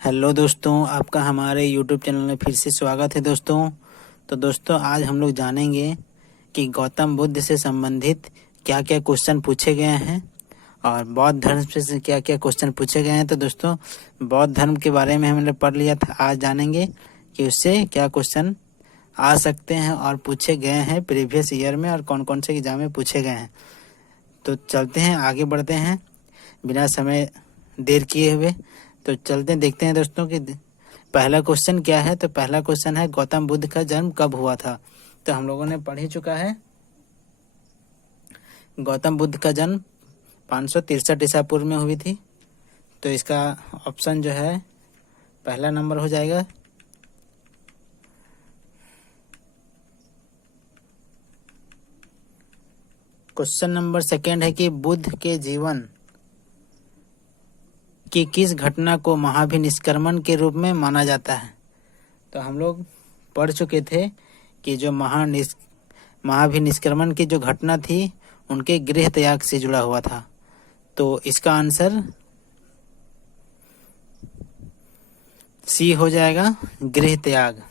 Hello दोस्तों, आपका हमारे यूट्यूब चैनल में फिर से स्वागत है दोस्तों। तो दोस्तों, आज हम लोग जानेंगे कि गौतम बुद्ध से संबंधित क्या क्या क्वेश्चन पूछे गए हैं और बौद्ध धर्म से क्या क्या क्वेश्चन पूछे गए हैं। तो दोस्तों, बौद्ध धर्म के बारे में हमने पढ़ लिया था। आज जानेंगे कि उससे क्या क्वेश्चन आ सकते हैं और पूछे गए हैं प्रीवियस ईयर में, और कौन कौन से एग्जाम में पूछे गए हैं। तो चलते हैं, आगे बढ़ते हैं बिना समय देर किए हुए। तो चलते हैं, देखते हैं दोस्तों कि पहला क्वेश्चन क्या है। तो पहला क्वेश्चन है, गौतम बुद्ध का जन्म कब हुआ था। तो हम लोगों ने पढ़ ही चुका है। गौतम बुद्ध का जन्म 563 ईसा पूर्व में हुई थी। तो इसका ऑप्शन जो है पहला नंबर हो जाएगा। क्वेश्चन नंबर सेकेंड है कि बुद्ध के जीवन की किस घटना को महाभिनिष्क्रमण के रूप में माना जाता है। तो हम लोग पढ़ चुके थे कि जो महाभिनिष्क्रमण की जो घटना थी उनके गृह त्याग से जुड़ा हुआ था। तो इसका आंसर सी हो जाएगा, गृह त्याग।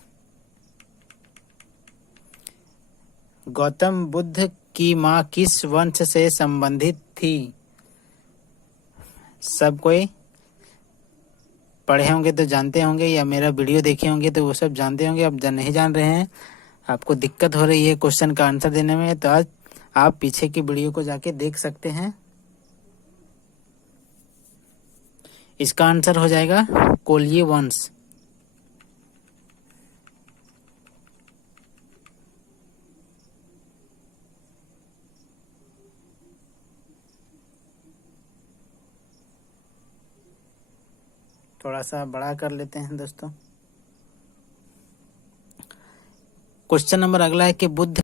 गौतम बुद्ध की माँ किस वंश से संबंधित थी। सब कोई पढ़े होंगे तो जानते होंगे, या मेरा वीडियो देखे होंगे तो वो सब जानते होंगे। अब नहीं जान रहे हैं, आपको दिक्कत हो रही है क्वेश्चन का आंसर देने में, तो आज आप पीछे की वीडियो को जाके देख सकते हैं। इसका आंसर हो जाएगा कोलीय वंश। थोड़ा सा बड़ा कर लेते हैं दोस्तों। क्वेश्चन नंबर अगला है कि बुद्ध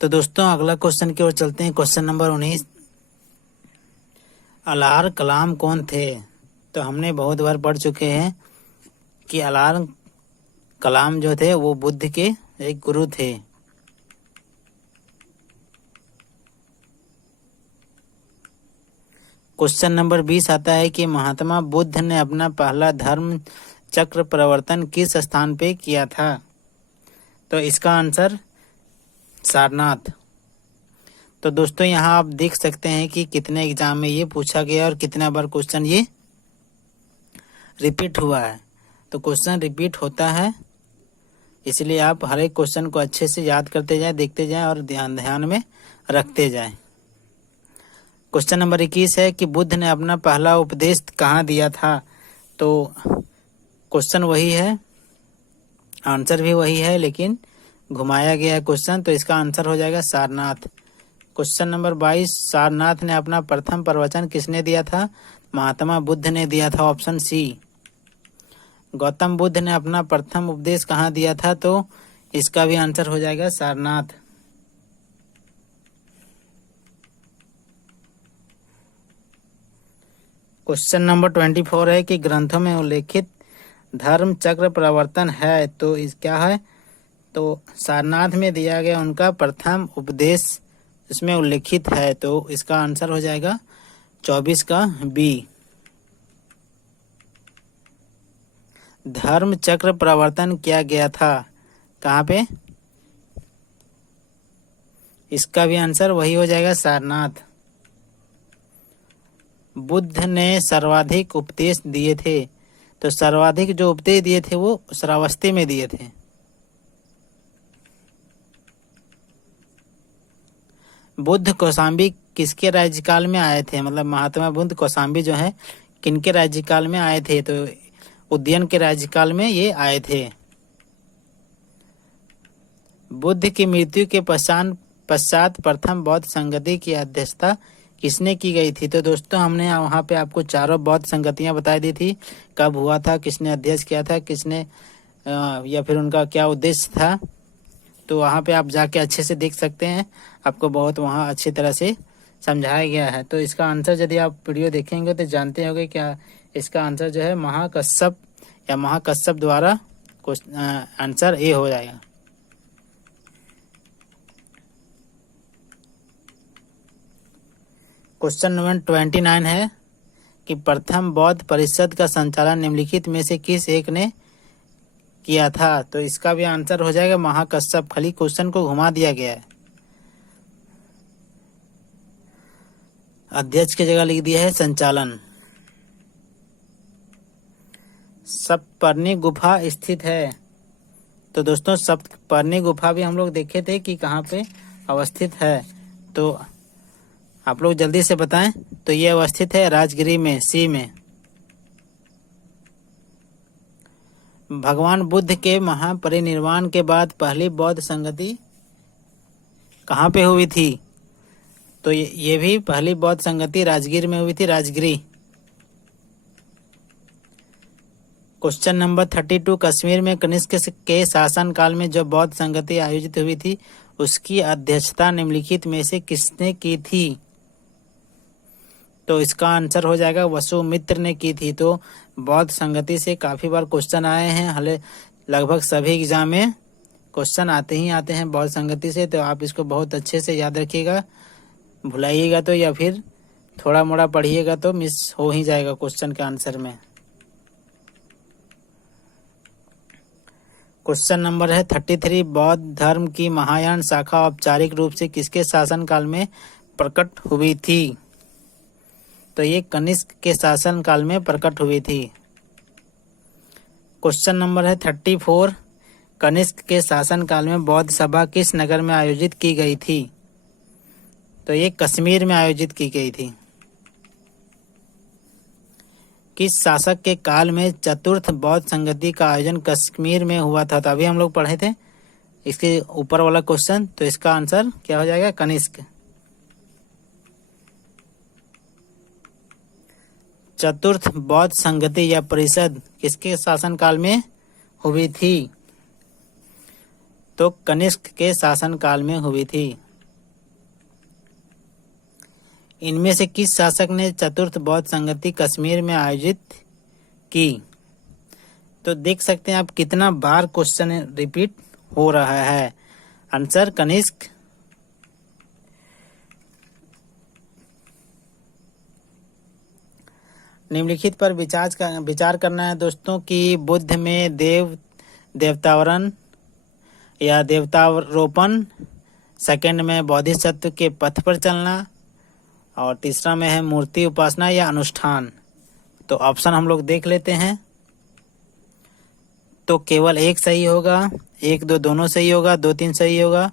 तो दोस्तों अगला क्वेश्चन की ओर चलते हैं। क्वेश्चन नंबर 19, अलार कलाम कौन थे? तो हमने बहुत बार पढ़ चुके हैं कि अलार कलाम जो थे वो बुद्ध के एक गुरु थे। क्वेश्चन नंबर 20 आता है कि महात्मा बुद्ध ने अपना पहला धर्म चक्र प्रवर्तन किस स्थान पे किया था? तो इसका आंसर सारनाथ। तो दोस्तों यहाँ आप देख सकते हैं कि कितने एग्जाम में ये पूछा गया और कितना बार क्वेश्चन ये रिपीट हुआ है। तो क्वेश्चन रिपीट होता है, इसलिए आप हर एक क्वेश्चन को अच्छे से याद करते जाएं, देखते जाएं और ध्यान में रखते जाएं। क्वेश्चन नंबर 21 है कि बुद्ध ने अपना पहला उपदेश कहाँ दिया था? तो क्वेश्चन वही है, आंसर भी वही है, लेकिन घुमाया गया है क्वेश्चन। तो इसका आंसर हो जाएगा सारनाथ। क्वेश्चन नंबर 22, सारनाथ ने अपना प्रथम प्रवचन किसने दिया था? महात्मा बुद्ध ने दिया था, ऑप्शन सी। गौतम बुद्ध ने अपना प्रथम उपदेश कहाँ दिया था? तो इसका भी आंसर हो जाएगा सारनाथ। क्वेश्चन नंबर 24 है कि ग्रंथों में उल्लेखित धर्म चक्र प्रवर्तन है, तो इस क्या है? तो सारनाथ में दिया गया उनका प्रथम उपदेश इसमें उल्लेखित है, तो इसका आंसर हो जाएगा 24 का बी। धर्म चक्र प्रवर्तन किया गया था कहाँ पे? इसका भी आंसर वही हो जाएगा सारनाथ। बुद्ध ने सर्वाधिक उपदेश दिए थे, तो सर्वाधिक जो उपदेश दिए थे वो श्रावस्ती में दिए थे। बुद्ध कौशाम्बी किसके राज्यकाल में आए थे? मतलब महात्मा बुद्ध कौशाम्बी जो है किनके राज्यकाल में आए थे? तो उदयन के राज्यकाल में ये आए थे। बुद्ध की मृत्यु के पश्चात प्रथम बौद्ध संगति की अध्यक्षता किसने की गई थी? तो दोस्तों हमने वहाँ पे आपको चारों बौद्ध संगतियाँ बता दी थी, कब हुआ था, किसने अध्यक्ष किया था, किसने या फिर उनका क्या उद्देश्य था। तो वहाँ पे आप जाके अच्छे से देख सकते हैं, आपको बहुत वहाँ अच्छी तरह से समझाया गया है। तो इसका आंसर यदि आप वीडियो देखेंगे तो जानते होंगे क्या इसका आंसर जो है महाकश्यप या महाकश्यप द्वारा आंसर ए हो जाएगा। क्वेश्चन नंबर 29 है कि प्रथम बौद्ध परिषद का संचालन निम्नलिखित में से किस एक ने किया था? तो इसका भी आंसर हो जाएगा महाकश्यप। खाली क्वेश्चन को घुमा दिया गया है, अध्यक्ष की जगह लिख दिया है संचालन। सप्तपर्णी गुफा स्थित है, तो दोस्तों सप्तपर्णी गुफा भी हम लोग देखे थे कि कहाँ पे अवस्थित है, तो आप लोग जल्दी से बताएं। तो ये अवस्थित है राजगिरी में, सी में। भगवान बुद्ध के महापरिनिर्वाण के बाद पहली बौद्ध संगति कहाँ पे हुई थी? तो ये भी पहली बौद्ध संगति राजगीर में हुई थी, राजगिरी। क्वेश्चन नंबर 32, कश्मीर में कनिष्क के शासन काल में जो बौद्ध संगति आयोजित हुई थी उसकी अध्यक्षता निम्नलिखित में से किसने की थी? तो इसका आंसर हो जाएगा वसुमित्र ने की थी। तो बौद्ध संगति से काफ़ी बार क्वेश्चन आए हैं, हाले लगभग सभी एग्जाम में क्वेश्चन आते ही आते हैं बौद्ध संगति से, तो आप इसको बहुत अच्छे से याद रखिएगा। भुलाइएगा तो या फिर थोड़ा मोड़ा पढ़िएगा तो मिस हो ही जाएगा क्वेश्चन के आंसर में। क्वेश्चन नंबर है 33, बौद्ध धर्म की महायान शाखा औपचारिक रूप से किसके शासन काल में प्रकट हुई थी? तो ये कनिष्क के शासन काल में प्रकट हुई थी। क्वेश्चन नंबर है 34, कनिष्क के शासन काल में बौद्ध सभा किस नगर में आयोजित की गई थी? तो ये कश्मीर में आयोजित की गई थी। किस शासक के काल में चतुर्थ बौद्ध संगति का आयोजन कश्मीर में हुआ था? तो अभी हम लोग पढ़े थे इसके ऊपर वाला क्वेश्चन, तो इसका आंसर क्या हो जाएगा? कनिष्क। चतुर्थ बौद्ध संगति या परिषद किसके शासन काल में हुई थी? तो कनिष्क के शासन काल में हुई थी। इनमें से किस शासक ने चतुर्थ बौद्ध संगति कश्मीर में आयोजित की? तो देख सकते हैं आप कितना बार क्वेश्चन रिपीट हो रहा है। आंसर कनिष्क। निम्नलिखित पर विचार करना है दोस्तों कि बुद्ध में देवतावरण या देवतारोपण, सेकंड में बोधिसत्व के पथ पर चलना, और तीसरा में है मूर्ति उपासना या अनुष्ठान। तो ऑप्शन हम लोग देख लेते हैं। तो केवल एक सही होगा, 1 2 दोनों सही होगा, 2 3 सही होगा,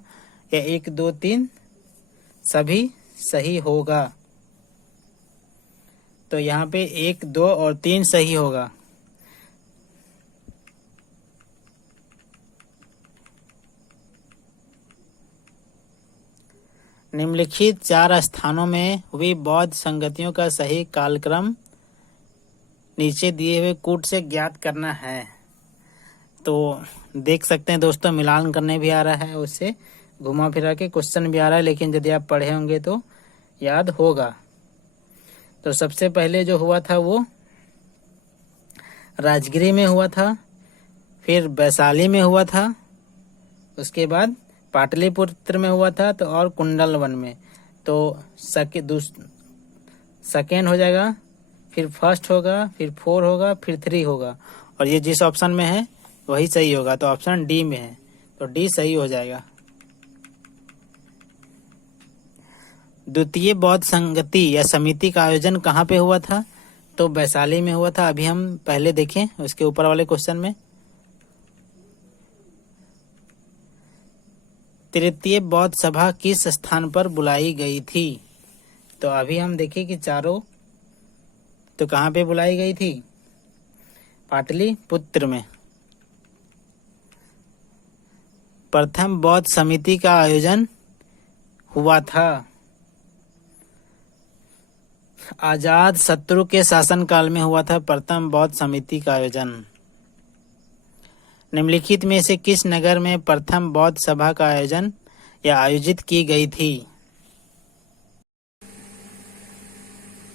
या 1 2 3 सभी सही होगा। तो यहाँ पे 1 2 और 3 सही होगा। निम्नलिखित 4 स्थानों में हुई बौद्ध संगतियों का सही कालक्रम नीचे दिए हुए कूट से ज्ञात करना है। तो देख सकते हैं दोस्तों, मिलान करने भी आ रहा है, उससे घुमा फिरा के क्वेश्चन भी आ रहा है, लेकिन यदि आप पढ़े होंगे तो याद होगा। तो सबसे पहले जो हुआ था वो राजगिरी में हुआ था, फिर वैशाली में हुआ था, उसके बाद पाटलिपुत्र में हुआ था, तो और कुंडलवन में। तो सेकेंड हो जाएगा, फिर फर्स्ट होगा, फिर 4 होगा, फिर 3 होगा, और ये जिस ऑप्शन में है वही सही होगा। तो ऑप्शन डी में है, तो डी सही हो जाएगा। द्वितीय बौद्ध संगति या समिति का आयोजन कहाँ पे हुआ था? तो वैशाली में हुआ था। अभी हम पहले देखें उसके ऊपर वाले क्वेश्चन में। तृतीय बौद्ध सभा किस स्थान पर बुलाई गई थी? तो अभी हम देखें कि चारों तो कहाँ पे बुलाई गई थी? पाटलिपुत्र में। प्रथम बौद्ध समिति का आयोजन हुआ था आजाद शत्रु के शासनकाल में हुआ था। प्रथम बौद्ध समिति का आयोजन। निम्नलिखित में से किस नगर में प्रथम बौद्ध सभा का आयोजन या आयोजित की गई थी?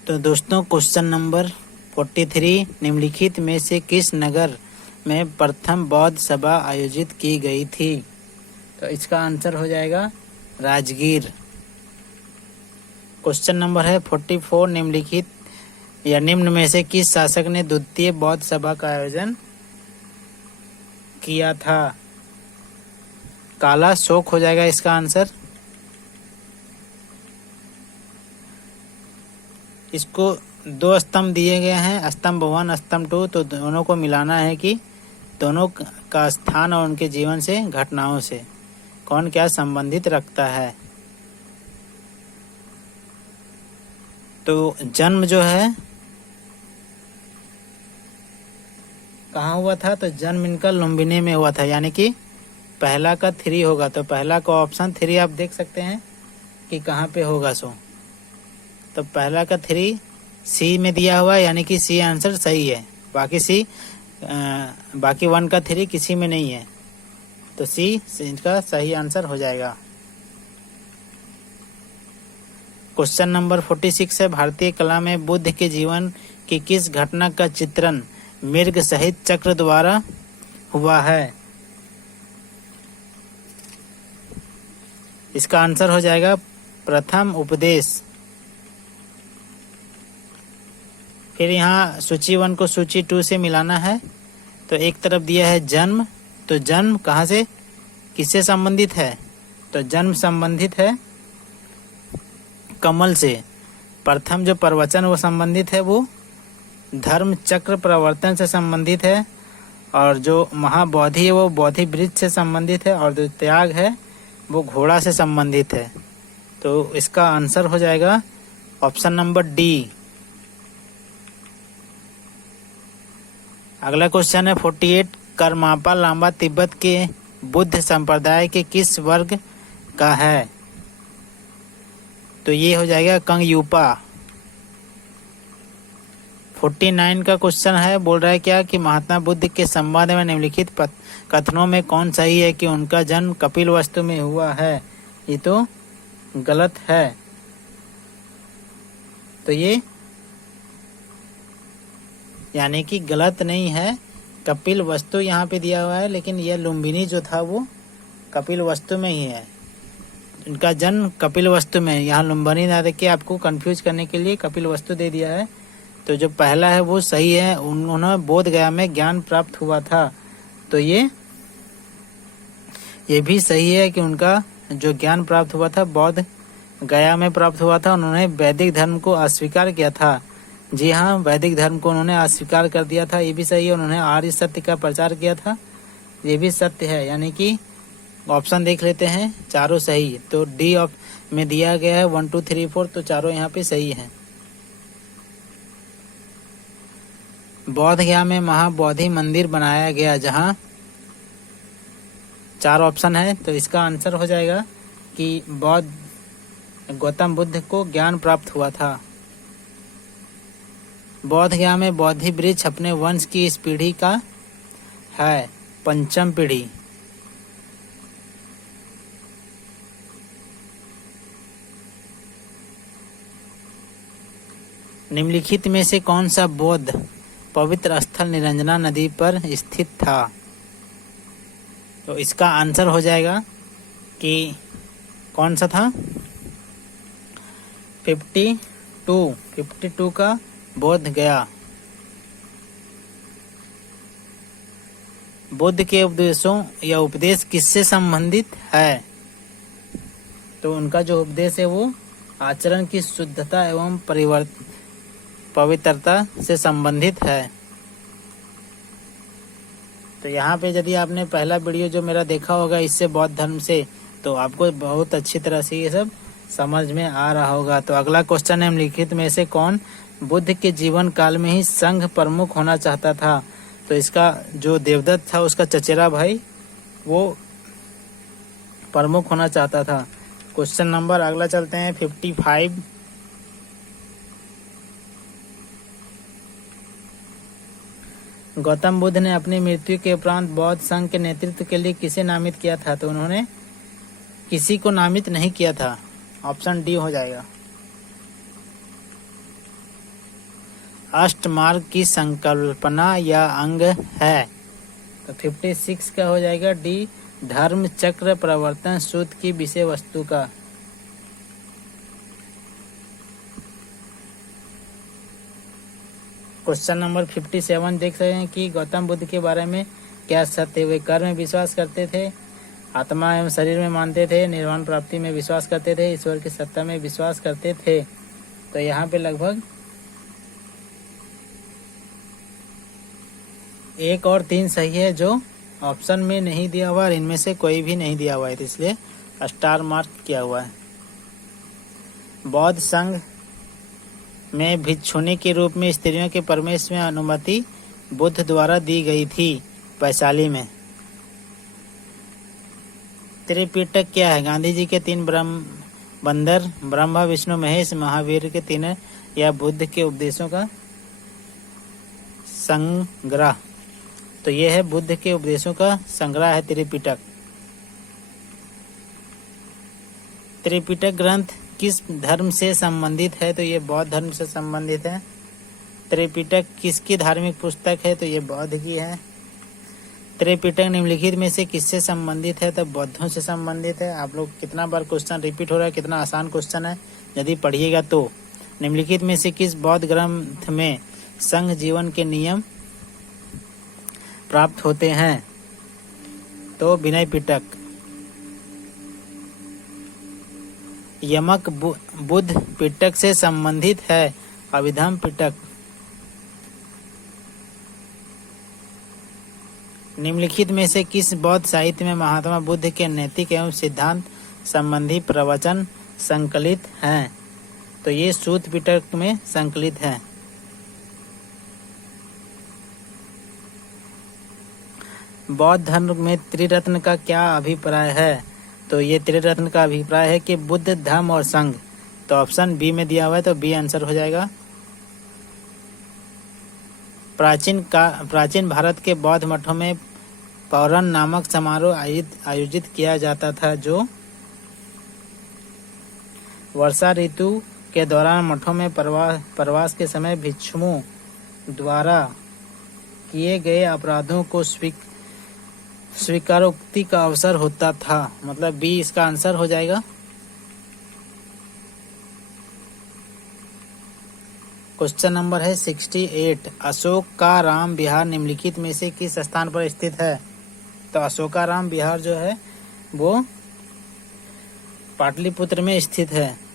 तो दोस्तों क्वेश्चन नंबर 43, निम्नलिखित में से किस नगर में प्रथम बौद्ध सभा आयोजित की गई थी? तो इसका आंसर हो जाएगा राजगीर। क्वेश्चन नंबर है 44, निम्नलिखित या निम्न में से किस शासक ने द्वितीय बौद्ध सभा का आयोजन किया था? काला शोक हो जाएगा इसका आंसर। इसको 2 स्तंभ दिए गए हैं, स्तंभ 1 स्तंभ 2, तो दोनों को मिलाना है कि दोनों का स्थान और उनके जीवन से घटनाओं से कौन क्या संबंधित रखता है। तो जन्म जो है कहाँ हुआ था? तो जन्म इनका लुम्बिनी में हुआ था, यानी कि पहला का 3 होगा। तो पहला का ऑप्शन 3 आप देख सकते हैं कि कहाँ पे होगा। तो पहला का 3 सी में दिया हुआ है, यानी कि सी आंसर सही है। बाकी 1 का 3 किसी में नहीं है, तो सी इनका सही आंसर हो जाएगा। क्वेश्चन नंबर 46 है, भारतीय कला में बुद्ध के जीवन की किस घटना का चित्रण मृग सहित चक्र द्वारा हुआ है? इसका आंसर हो जाएगा प्रथम उपदेश। फिर यहाँ सूची 1 को सूची 2 से मिलाना है। तो एक तरफ दिया है जन्म, तो जन्म कहाँ से किससे संबंधित है? तो जन्म संबंधित है कमल से। प्रथम जो प्रवचन वो संबंधित है वो धर्म चक्र प्रवर्तन से संबंधित है, और जो महाबोधि है वो बोधि वृक्ष से संबंधित है, और जो त्याग है वो घोड़ा से संबंधित है। तो इसका आंसर हो जाएगा ऑप्शन नंबर डी। अगला क्वेश्चन है 48, करमापा लांबा तिब्बत के बुद्ध संप्रदाय के किस वर्ग का है? तो ये हो जाएगा कंगयूपा। 49 का क्वेश्चन है, बोल रहा है क्या कि महात्मा बुद्ध के संबंध में निम्नलिखित कथनों में कौन सही है कि उनका जन्म कपिलवस्तु में हुआ है? ये तो गलत है। तो ये यानी कि गलत नहीं है। कपिल वस्तु यहाँ पे दिया हुआ है, लेकिन यह लुम्बिनी जो था वो कपिल वस्तु में ही है। इनका जन्म कपिल वस्तु में, यहाँ लुम्बिनी ना देख के आपको कंफ्यूज करने के लिए कपिल वस्तु दे दिया है। तो जो पहला है वो सही है, उन्होंने बोध गया में ज्ञान प्राप्त हुआ था। तो ये भी सही है कि उनका जो ज्ञान प्राप्त हुआ था बोध गया में प्राप्त हुआ था। उन्होंने वैदिक धर्म को अस्वीकार किया था। जी हाँ, वैदिक धर्म को उन्होंने अस्वीकार कर दिया था, ये भी सही है। उन्होंने आर्य सत्य का प्रचार किया था, ये भी सत्य है। यानी कि ऑप्शन देख लेते हैं, चारों सही। तो डी में दिया गया है 1 2 3 4, तो चारों यहाँ पे सही है। बौद्ध गया में महाबोधि मंदिर बनाया गया, जहाँ 4 ऑप्शन है। तो इसका आंसर हो जाएगा कि गौतम बुद्ध को ज्ञान प्राप्त हुआ था। बौद्ध गया में बोधि वृक्ष अपने वंश की इस पीढ़ी का है, 5वीं पीढ़ी। निम्नलिखित में से कौन सा बौद्ध पवित्र स्थल निरंजना नदी पर स्थित था? तो इसका आंसर हो जाएगा कि कौन सा था, 52 का बोध गया। बुद्ध के उपदेशों या उपदेश किससे संबंधित है? तो उनका जो उपदेश है वो आचरण की शुद्धता एवं पवित्रता से संबंधित है। तो यहाँ पे यदि आपने पहला वीडियो जो मेरा देखा होगा इससे बौद्ध धर्म से, तो आपको बहुत अच्छी तरह से ये सब समझ में आ रहा होगा। तो अगला क्वेश्चन है, निम्नलिखित में से कौन बुद्ध के जीवन काल में ही संघ प्रमुख होना चाहता था? तो इसका जो देवदत्त था उसका चचेरा भाई वो प्रमुख होना चाहता था। क्वेश्चन नंबर अगला चलते हैं 55। गौतम बुद्ध ने अपनी मृत्यु के उपरांत बौद्ध संघ के नेतृत्व के लिए किसे नामित किया था? तो उन्होंने किसी को नामित नहीं किया था। ऑप्शन डी हो जाएगा। अष्टमार्ग की संकल्पना या अंग है। तो 56 का हो जाएगा डी, धर्म चक्र प्रवर्तन सूत्र की विषय वस्तु का। क्वेश्चन नंबर 57 देख रहे हैं कि गौतम बुद्ध के बारे में क्या सत्य? वे कर्म में विश्वास करते थे, आत्मा एवं शरीर में मानते थे, निर्वाण प्राप्ति में विश्वास करते थे, ईश्वर की सत्ता में विश्वास करते थे। तो यहाँ पे लगभग 1 और 3 सही है, जो ऑप्शन में नहीं दिया हुआ, इनमें से कोई भी नहीं दिया हुआ है, तो इसलिए स्टार मार्क किया हुआ है। बौद्ध संघ में भिक्षुणी के रूप में स्त्रियों के प्रवेश में अनुमति बुद्ध द्वारा दी गई थी, वैशाली में। त्रिपिटक क्या है? गांधी जी के 3 बंदर, ब्रह्मा विष्णु महेश महावीर के 3 या बुद्ध के उपदेशों का संग्रह। तो यह है बुद्ध के उपदेशों का संग्रह है त्रिपिटक। त्रिपिटक ग्रंथ किस धर्म से संबंधित है? तो ये बौद्ध धर्म से संबंधित है। त्रिपिटक किसकी धार्मिक पुस्तक है? तो ये बौद्ध की है। त्रिपिटक निम्नलिखित में से किससे संबंधित है? तो बौद्धों से संबंधित है। आप लोग कितना बार क्वेश्चन रिपीट हो रहा है, कितना आसान क्वेश्चन है, यदि पढ़िएगा तो। निम्नलिखित में से किस बौद्ध ग्रंथ में संघ जीवन के नियम प्राप्त होते हैं? तो विनय पिटक। यमक बुद्ध पिटक से संबंधित है, अभिधम पिटक। निम्नलिखित में से किस बौद्ध साहित्य में महात्मा बुद्ध के नैतिक एवं सिद्धांत संबंधी प्रवचन संकलित हैं? तो ये सूत पिटक में संकलित है। बौद्ध धर्म में त्रिरत्न का क्या अभिप्राय है? तो ये त्रिरत्न का अभिप्राय है कि बुद्ध, धम्म और संघ। तो ऑप्शन बी में दिया हुआ है, तो बी आंसर हो जाएगा। प्राचीन भारत के बौद्ध मठों में पौरन नामक समारोह आयोजित किया जाता था, जो वर्षा ऋतु के दौरान मठों में प्रवास के समय भिक्षुओं द्वारा किए गए अपराधों को स्वीकारोक्ति का अवसर होता था। मतलब बी इसका आंसर हो जाएगा। क्वेश्चन नंबर है 68। अशोकाराम विहार निम्नलिखित में से किस स्थान पर स्थित है? तो अशोकाराम विहार जो है वो पाटलिपुत्र में स्थित है।